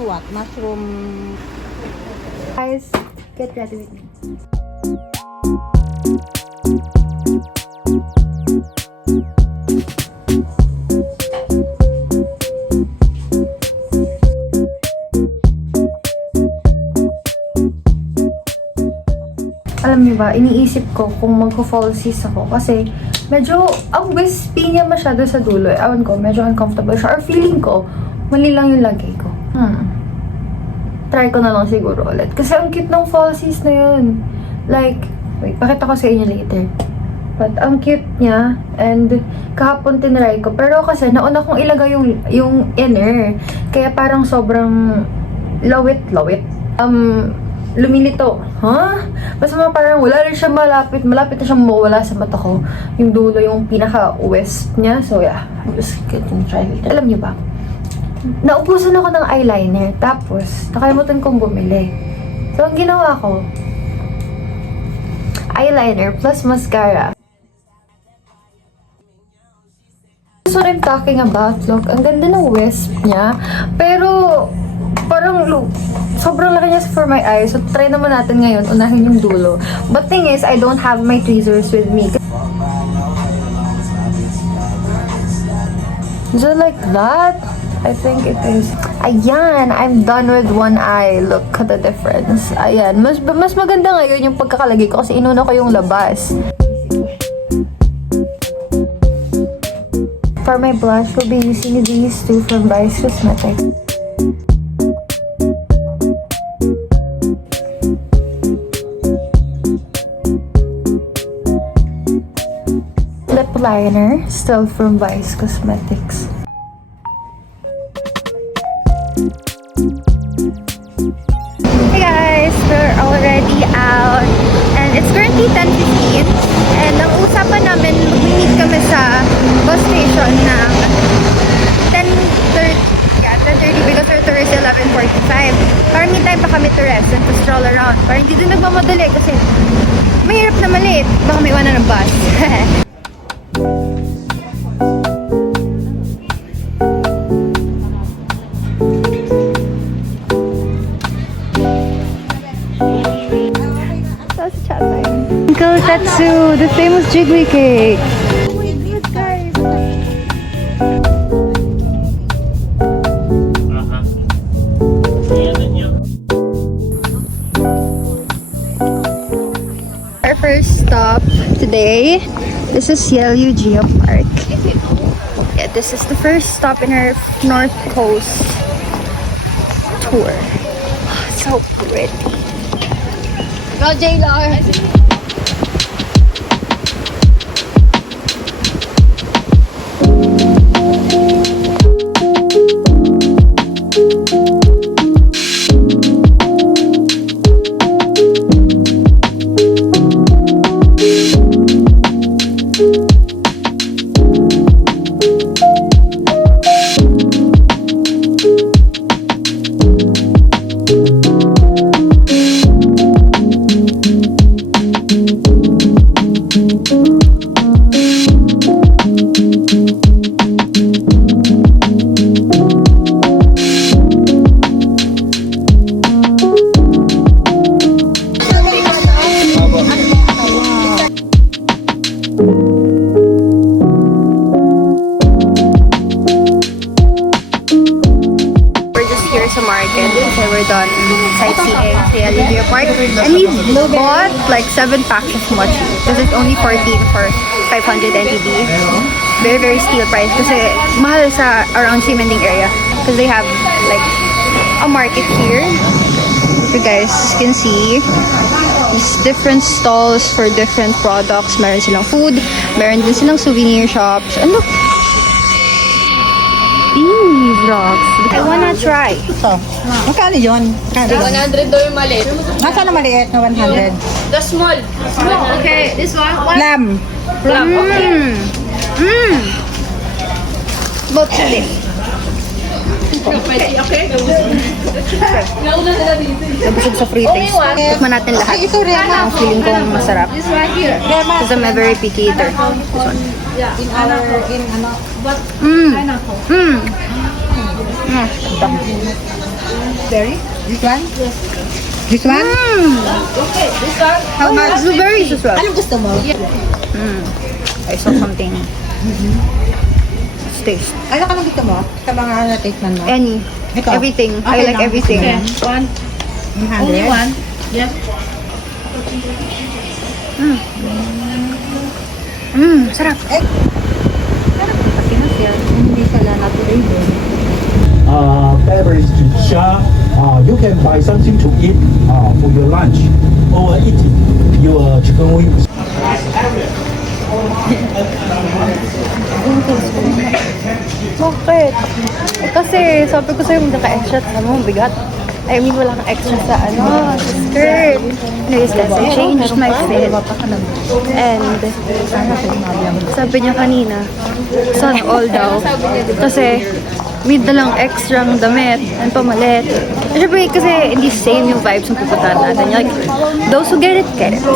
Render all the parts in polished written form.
What? Mushroom. Guys, get ready with me. Alam niyo ba, iniisip ko kung magko-falsies ako kasi medyo ang wispy niya masyado sa dulo. Ewan ko, medyo uncomfortable siya. Or feeling ko, mali lang yung lagay ko. Try ko na lang siguro ulit. Kasi ang cute ng falsies na yun. Like, wait, pakita ko sa inyo later. But ang cute niya. And kahapon tinry ko. Pero kasi nauna kong ilagay yung inner. Kaya parang sobrang lawit. Lumilito. Basta parang wala rin siya malapit. Malapit na siyang mawala sa mata ko. Yung dulo, yung pinaka-west niya. So yeah, I'm just gonna try it. Alam niyo ba? Naubusan ako ng eyeliner. Tapos, nakalimutan kong bumili. So, ang ginawa ko, eyeliner plus mascara. That's what I'm talking about. Look, ang ganda ng wisp niya. Pero, parang sobrang laki niya for my eyes. So, try naman natin ngayon. Unahin yung dulo. But thing is, I don't have my tweezers with me. Is it like that? I think it is. Ayan, I'm done with one eye. Look at the difference. Ayan, mas maganda ngayon yung pagkakalagay ko kasi inuna ko yung labas. For my brush, we'll be using these two from Vice Cosmetics. Lip liner, still from Vice Cosmetics. Hey guys, we're already out and it's currently 10:15 and ang usapan namin, mag-meet kami sa bus station ng 10:30 because our tour is 11:45 para may time pa kami to rest and to stroll around para hindi din nagmamadali kasi mahirap na maliit, baka may iwanan ng bus. Tatsu, the famous jiggly cake. Oh my god, guys. Our first stop today, this is Yelyu Geo Park. Yeah, this is the first stop in our North Coast tour. So pretty. Go, J-Lar. Sa market. So we're done sightseeing sa Yelyu Park. And we bought like 7 packs of mochi. Because it's only 14 for 500 NTD. Very, very steal price. Kasi mahal sa around Simending area. Because they have like a market here. You guys can see these different stalls for different products. Meron silang food. Meron din silang souvenir shops. And look! Vlogs. I wanna try. Ito. Magkano yun? 100 daw yung maliit. Nasaan na maliit na 100? The small. Okay, this one. Lamb. Okay. Both chili. Okay. Nabusog sa free taste. Tikman natin lahat. Ay, ito Rema. Ang feeling ko masarap. This right here. Rema. Because I'm a very picky eater. This one. Yeah. In ano. But Mmm. pineapple. Mmm. Berry? This one? Yes. This one? Okay, this one. How much? Blueberries as well. Anong gusto mo? I saw something. Let's taste. Ano ka gusto mo? Sa mga na-takeman mo? Any. Ito. Everything. I Okay like lang. everything. Okay. One. 100? Only one. Yes. Sarap. Hindi sila natuloy. Beverage to share. You can buy something to eat for your lunch or eating your chicken wings. Bakit? Kasi sabi ko sa'yo magkaka-extra sa mo, bigat. I mean, wala kang extra sa sa skirt. Anyways guys, I changed my fit. And sabi niya kanina, sun all daw. Kasi may dalang extrang damit and pamalit. Siyempre kasi hindi same yung vibes ng pupuntahan natin. Like, those who get it, get it. Okay.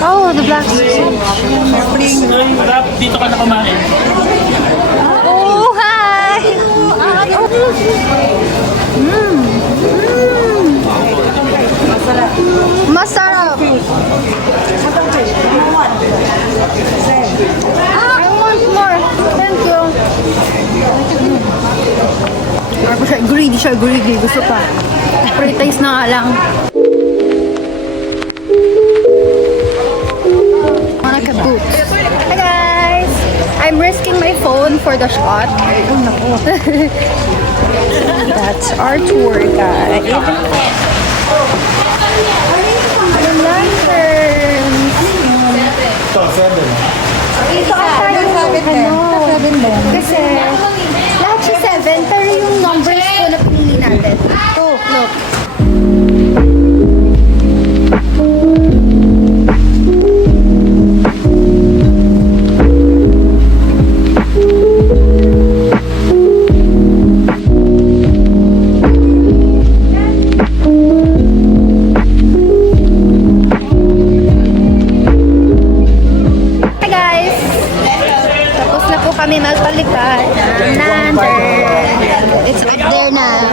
Oh, the black Dito ka na kumain. Oh, hi! Masarap! I want more! Thank you! Ako siya, greedy. Gusto pa. Pre-taste na nga lang. Wanna kaboot. Hi guys! I'm risking my phone for the shot. Oh, naku. That's our tour guide. Lanterns! Ito ata yung kasi lahat siya 7 pero yung numbers ko na pinili natin. Oh, look. Kami magpalitan ng lantern. It's up there na.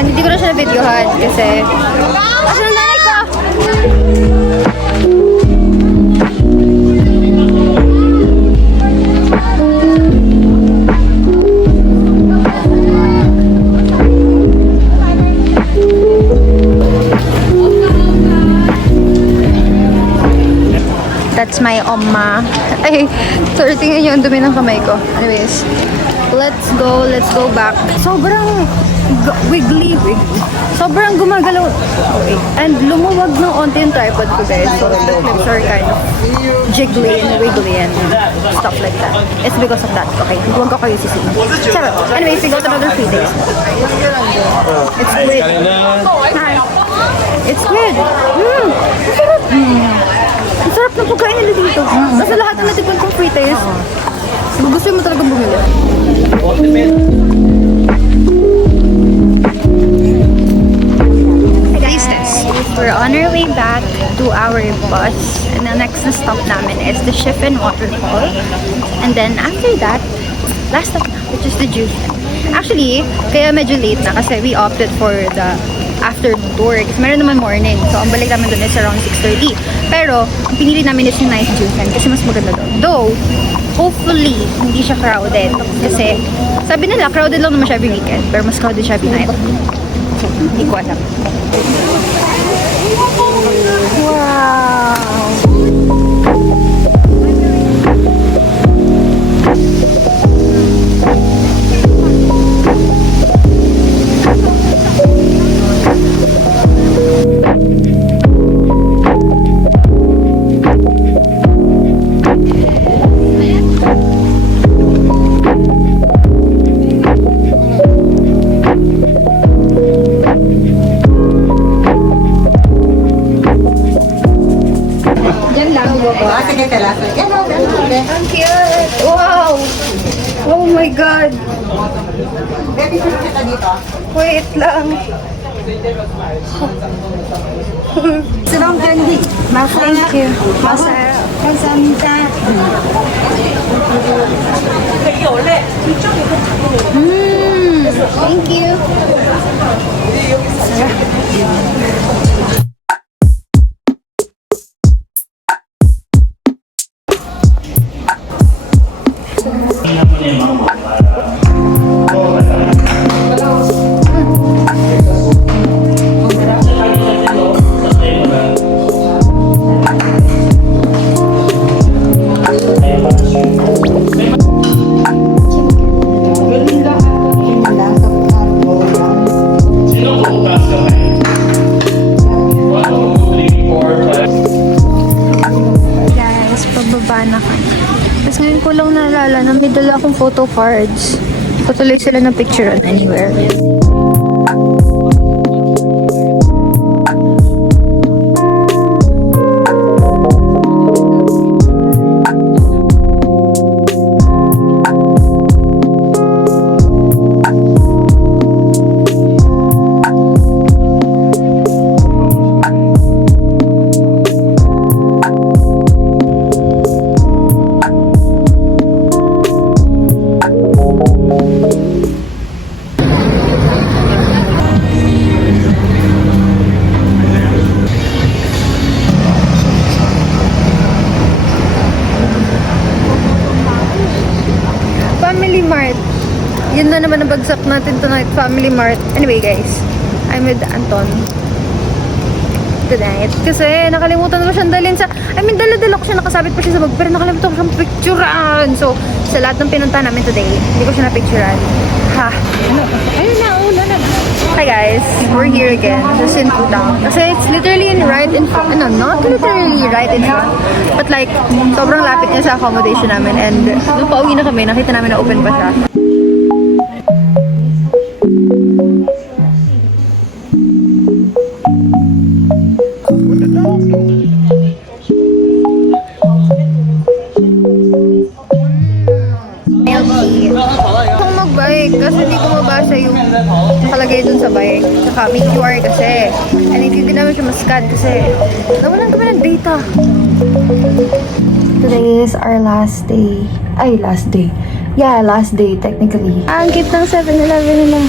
And hindi ko na siya na-videohan kasi kasi ng nanay ko! That's my oma. Ay, sorry, tingnan nyo, ang dumi ng kamay ko. Anyways, let's go back. Sobrang wiggly. Sobrang gumagalaw. Okay. And lumuwag ng onti yung tripod ko, guys. So, the clips are kind of jiggly and wiggly and stuff like that. It's because of that. Okay, huwag ko kayo sisihin. Sarap. Anyways, we got another 3 days. It's squid. Hi. It's squid. Sarap. Ang sarap ng pagkain nila dito. Kasi lahat na natipon kong free taste. Gusto mo talagang bumili. Hey guys, we're on our way back to our bus. And the next na stop namin is the Shifen Waterfall. And then after that, last stop na, which is the Juice. Actually, kaya medyo late na kasi we opted for the after tour. Kasi meron naman morning. So, ang balik namin doon is around 6:30. Pero, ang pinili namin is yung night Juicean kasi mas maganda doon. Though, hopefully, hindi siya crowded. Kasi, sabi nila, crowded lang naman siya every weekend. Pero mas crowded siya every night. So, hindi ko alam. Wow! Sige, tala. Ang cute! Wow! Oh my God! Baby, susunod ka dito. Wait lang. Sarang candy. Thank you. Masarap. Kasamita. Thank you. Guys, pababa na kami. Tapos ngayon ko lang naalala na may dala akong photo cards. Patuloy sila ng picture on anywhere. Family Mart. Yun na naman ang bagsak natin tonight. Family Mart. Anyway guys, I'm with Anton tonight. Kasi nakalimutan ko siyang dalhin sa... I mean, dala-dala ko siya, nakasabit pa siya sa bag, pero nakalimutan ko siyang picturean. So, sa lahat ng pinunta namin today, hindi ko siya na-picturean. Ha? Ayun na, una na. Hi guys, we're here again. Just in Putang. Kasi it's literally right in front. No, not literally right in front. But like, sobrang lapit niya sa accommodation namin. And nung pauwi na kami, nakita namin na open pa siya. Kung mag-bike, kasi hindi ko mabasa yung nakalagay dun sa bike. Saka may QR kasi. And hindi namin siya mascan kasi nawalan kami ng data. Today is our last day. Ay, last day. Yeah, last day technically. Ang cute ng 7-Eleven nila.